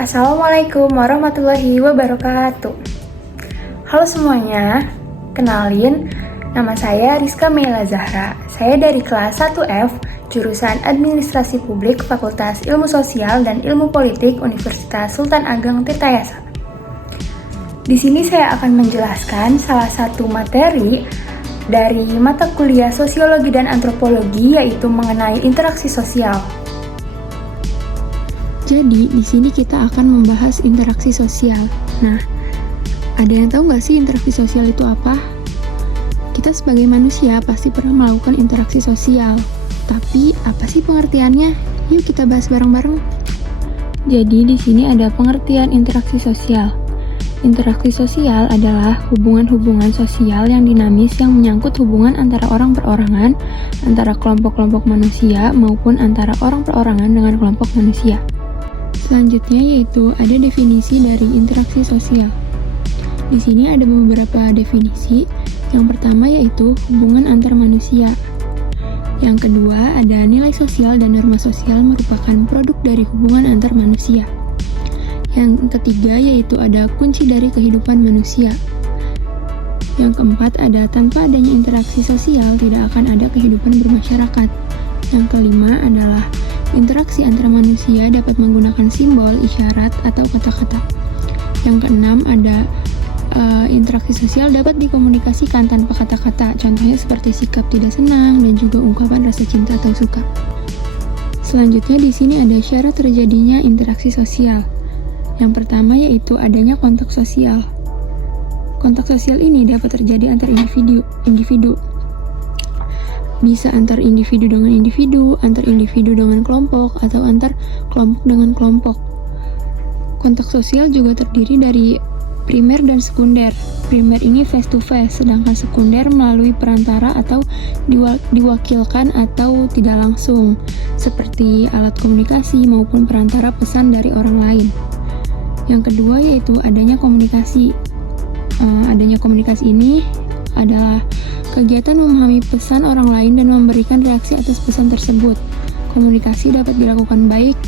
Assalamualaikum warahmatullahi wabarakatuh. Halo semuanya, kenalin, nama saya Rizka Meila Zahra. Saya dari kelas 1F, jurusan Administrasi Publik Fakultas Ilmu Sosial dan Ilmu Politik Universitas Sultan Ageng Tirtayasa. Di sini saya akan menjelaskan salah satu materi dari mata kuliah Sosiologi dan Antropologi, yaitu mengenai interaksi sosial. Jadi, di sini kita akan membahas interaksi sosial. Nah, ada yang tahu nggak sih interaksi sosial itu apa? Kita sebagai manusia pasti pernah melakukan interaksi sosial. Tapi, apa sih pengertiannya? Yuk kita bahas bareng-bareng. Jadi, di sini ada pengertian interaksi sosial. Interaksi sosial adalah hubungan-hubungan sosial yang dinamis yang menyangkut hubungan antara orang perorangan, antara kelompok-kelompok manusia, maupun antara orang perorangan dengan kelompok manusia. Selanjutnya yaitu ada definisi dari interaksi sosial. Di sini ada beberapa definisi. Yang pertama yaitu hubungan antar manusia. Yang kedua ada nilai sosial dan norma sosial merupakan produk dari hubungan antar manusia. Yang ketiga yaitu ada kunci dari kehidupan manusia. Yang keempat ada tanpa adanya interaksi sosial tidak akan ada kehidupan bermasyarakat. Yang kelima adalah interaksi antara manusia dapat menggunakan simbol, isyarat, atau kata-kata. Yang keenam ada interaksi sosial dapat dikomunikasikan tanpa kata-kata. Contohnya seperti sikap tidak senang dan juga ungkapan rasa cinta atau suka. Selanjutnya di sini ada syarat terjadinya interaksi sosial. Yang pertama yaitu adanya kontak sosial. Kontak sosial ini dapat terjadi antar individu. Bisa antar individu dengan individu, antar individu dengan kelompok, atau antar kelompok dengan kelompok. Kontak sosial juga terdiri dari primer dan sekunder. Primer ini face to face, sedangkan sekunder melalui perantara atau diwakilkan atau tidak langsung, seperti alat komunikasi maupun perantara pesan dari orang lain. Yang kedua yaitu adanya komunikasi. Adanya komunikasi ini adalah kegiatan memahami pesan orang lain dan memberikan reaksi atas pesan tersebut. Komunikasi dapat dilakukan baik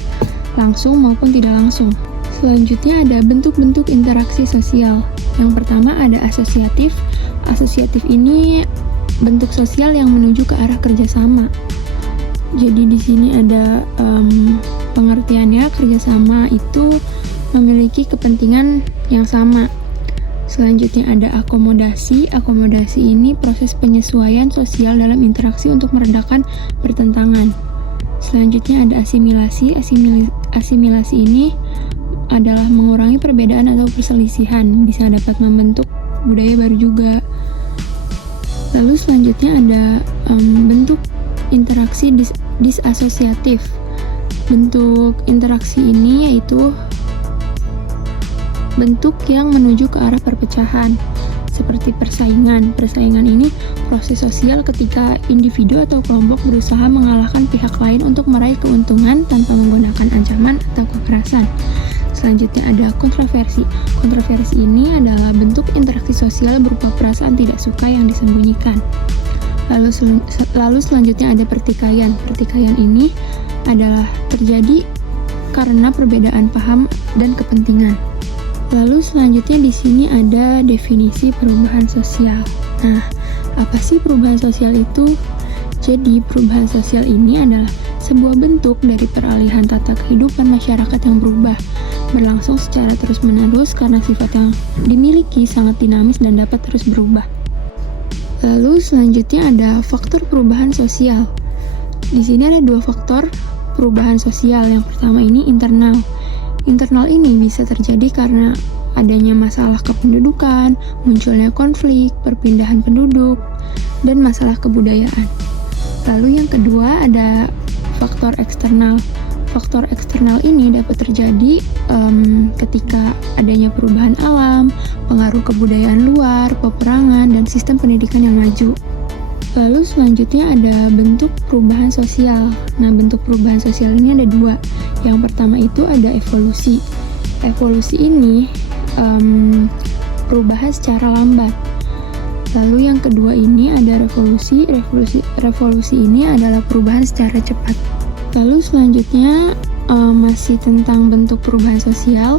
langsung maupun tidak langsung. Selanjutnya ada bentuk-bentuk interaksi sosial. Yang pertama ada asosiatif. Asosiatif ini bentuk sosial yang menuju ke arah kerjasama. Jadi di sini ada pengertiannya, kerjasama itu memiliki kepentingan yang sama. Selanjutnya ada akomodasi. Akomodasi ini proses penyesuaian sosial dalam interaksi untuk meredakan pertentangan. Selanjutnya ada asimilasi. Asimilasi ini adalah mengurangi perbedaan atau perselisihan, bisa dapat membentuk budaya baru juga. Lalu selanjutnya ada bentuk interaksi disasosiatif. Bentuk interaksi ini yaitu bentuk yang menuju ke arah perpecahan, seperti persaingan. Persaingan ini proses sosial ketika individu atau kelompok berusaha mengalahkan pihak lain untuk meraih keuntungan tanpa menggunakan ancaman atau kekerasan. Selanjutnya ada kontroversi. Kontroversi ini adalah bentuk interaksi sosial berupa perasaan tidak suka yang disembunyikan. Lalu selanjutnya ada pertikaian. Pertikaian ini adalah terjadi karena perbedaan paham dan kepentingan. Lalu selanjutnya di sini ada definisi perubahan sosial. Nah, apa sih perubahan sosial itu? Jadi, perubahan sosial ini adalah sebuah bentuk dari peralihan tata kehidupan masyarakat yang berlangsung secara terus-menerus karena sifat yang dimiliki sangat dinamis dan dapat terus berubah. Lalu selanjutnya ada faktor perubahan sosial. Di sini ada dua faktor perubahan sosial. Yang pertama ini internal. Internal ini bisa terjadi karena adanya masalah kependudukan, munculnya konflik, perpindahan penduduk, dan masalah kebudayaan. Lalu yang kedua ada faktor eksternal. Faktor eksternal ini dapat terjadi ketika adanya perubahan alam, pengaruh kebudayaan luar, peperangan, dan sistem pendidikan yang maju. Lalu selanjutnya ada bentuk perubahan sosial. Nah, bentuk perubahan sosial ini ada dua. Yang pertama itu ada evolusi. Evolusi ini perubahan secara lambat. Lalu yang kedua ini ada revolusi. Revolusi ini adalah perubahan secara cepat. Lalu selanjutnya masih tentang bentuk perubahan sosial.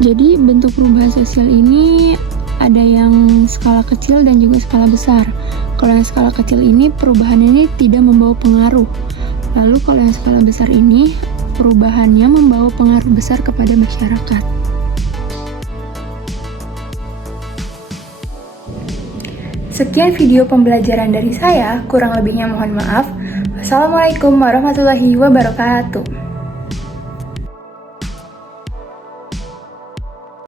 Jadi bentuk perubahan sosial ini ada yang skala kecil dan juga skala besar. Kalau yang skala kecil ini perubahan ini tidak membawa pengaruh. Lalu kalau yang skala besar ini perubahannya membawa pengaruh besar kepada masyarakat. Sekian video pembelajaran dari saya, kurang lebihnya mohon maaf. Wassalamualaikum warahmatullahi wabarakatuh.